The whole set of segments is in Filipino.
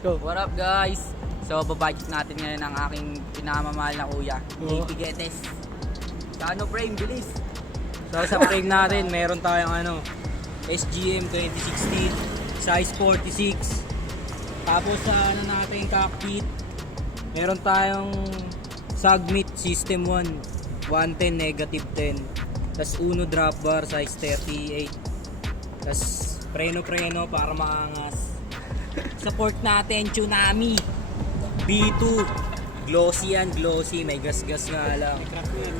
Go. What up guys? So babudget natin ngayon ang aking pinamamahal na kuya, Oo. JP Getes. Sa ano frame, bilis? So sa frame natin, meron tayong SGM 2016, size 46. Tapos sa natin cockpit, meron tayong Sagmit System 1, 110 negative 10. Tapos Uno drop bar size 38. Tapos preno para maangas. Support natin Tsunami B2. Glossy yan, glossy. May gas-gas nga lang. May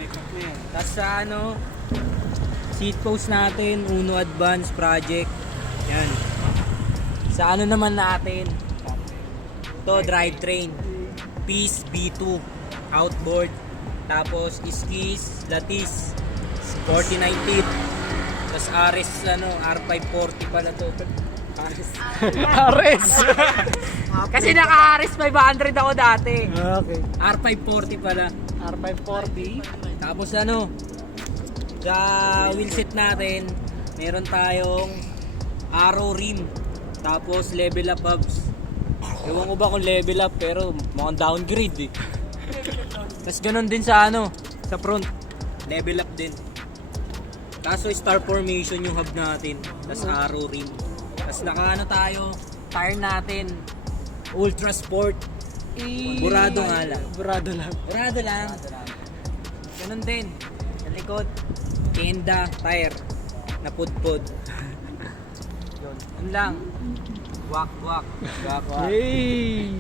crack na yan. Tapos sa seat post natin, Uno Advance Project. Yan. Sa naman natin, to drivetrain. Peace B2 outboard. Tapos skis, Latis 49 tip. Tapos Ares R540 pala to. Ares! Kasi naka-Ares 500 ako dati. Okay. R540 pala. R540. Tapos sa wheelset natin, meron tayong Arrow rim. Tapos level up hubs. Ewan ko ba kung level up pero mukhang downgrade eh. Tapos ganun din sa sa front. Level up din. Kaso star formation yung hub natin. Tapos arrow rim. Tapos tayo, tire natin. Ultra Sport. Burado nga lang. Burado lang. Burado lang. Ganun din. Sa likod, Kenda tire na pudpud. Yun. Yun lang. Wak. Yay!